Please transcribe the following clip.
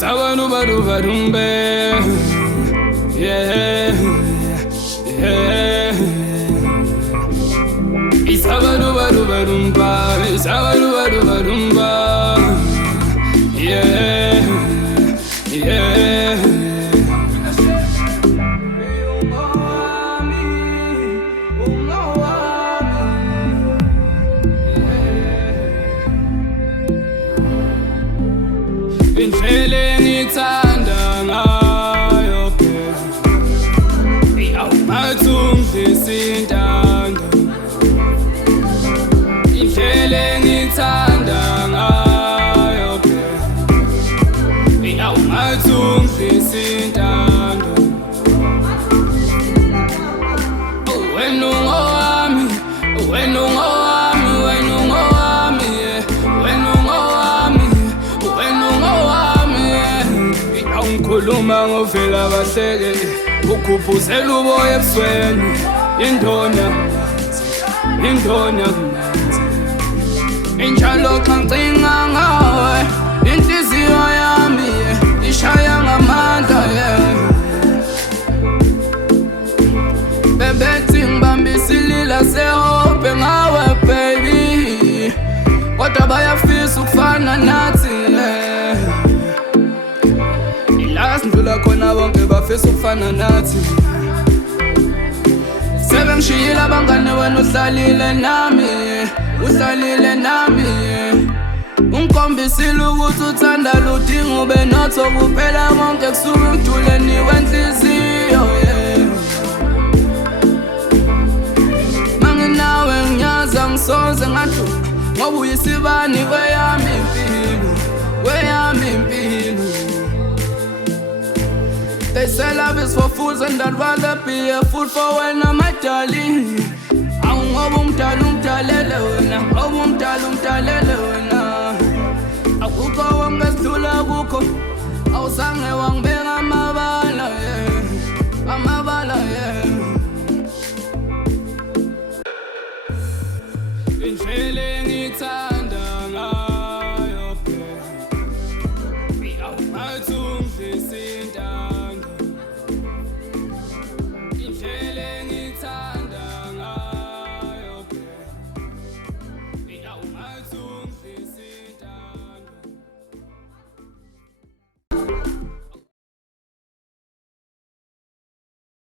Sabarubarumbe. Yeah, yeah. Sabarubarumba. Yeah, yeah. Indlela engithanda ngayo phela awumathungidlisa intando. Indlela engithanda ngayo phela awumathungidlisa intando. Wena ungowami, wena ungowami, wena ungowami, yeah. Wena ungowami, wena ungowami, yeah. Ngikhuluma ngovela bahleke, ukhuphuzela uboya ebusweni. Indona, indona injalo xa ngicinga ngawe, inhliziyo yami yeah, ishaya ngamandla yeah. Bebethi ngibambisilila sehope ngawe baby, kodwa bayafisa ukufana nathi yeah. Ila sindlula khona bonke bafisa ukufana nathi. Sebengishiyile abangane wena uhlalile nami, uhlalile nami yeah. Ungikhombisile ukuthi uthanda ludinga ube notho kuphela konke kusuke kuduleni wenhliziyo yeah. Manginawe ngiyaza ngisoze ngadlula ngoba uyisibani kweyami impilo, kweyami impilo. They say love is for fools and I'd rather be a fool for when I'm my darling. Ngoba umdala umdalele wena, ngoba umdala umdalele wena. Akukho wangesidlula kukho, awuzange wangibeka amabala yeah, amabala yeah.